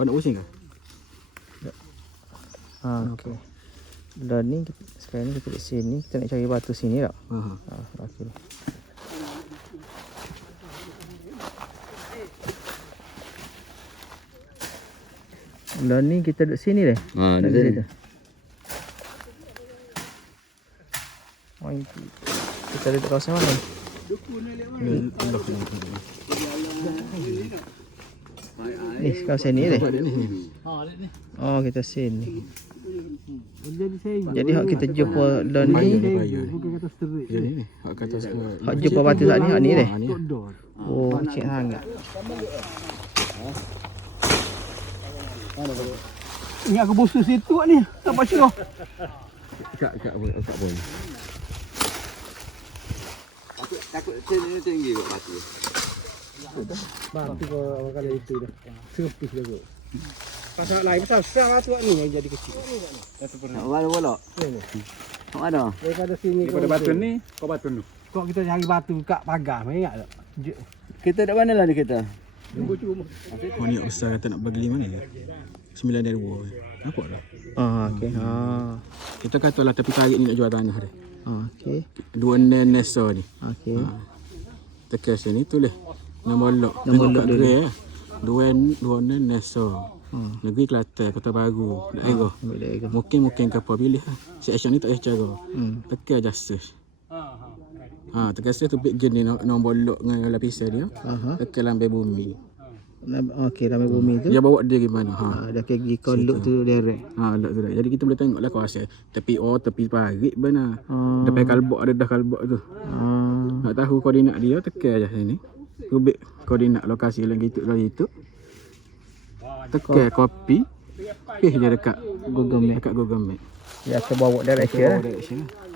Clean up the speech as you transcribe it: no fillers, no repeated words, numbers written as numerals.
Kau nak pusing ke? Okey. Dan ni sekarang ni kita di sini, kita nak cari batu sini tak? Okey. Dan ni kita duduk sini deh. Duduk sini. Kita duduk kawasan mana? Ni kawasan ni deh. Oh, kita sini. Jadi hak kita jumpa dan ni. Jadi ni, hak kata Hak jumpa batu tak ni, hak ni deh. Oh, cik sangat. Ingat ke busuk situ ni. Nampak cerah. kat boleh. Takut sini tinggi kot batu. Batu kau awal kali itu dah. Serpis dah kot. Pasal lain pasal batu ni yang jadi kecil. Nak bola. Kat mana? Daripada sini Daripada batu ni, kau batu tu. Kau kita cari batu kat pagar, ingat tak? Kita kat mana lah ni kita? Kau ni besar kata nak bagi mana ni? 9 dari 2. Nampak tak? Okey. Kita kata lah tepi tarik ni nak jual tanah dia. Okey. 2 nesa ni. Okey. Tekan sini tulis nombor lok. Nombor Tengok lok kat dulu. gerai 2 nesa. Negeri Kelantan, Kota Baru, daerah. Mungkin kapal pilih lah. Si action ni tak payah cara. Tekan justice. Tekan tu big gen ni nombor lok dengan lapisan dia. Tekan lambai bumi. Okey, ramai bumi tu. Dia bawa dia gimana? Dah pergi konduk tu direct. Lok tu dah. Jadi kita boleh tengok lah kawasan tepi parit benar. Depan kalbok ada dah kalbok tu. Nak tahu koordinat dia tekan je sini. Kubik koordinat lokasi yang gitu lah itu. Tekan kopi. Je dekat Google Map. Dekat Google Map. Dia akan bawa direction lah. Direction lah.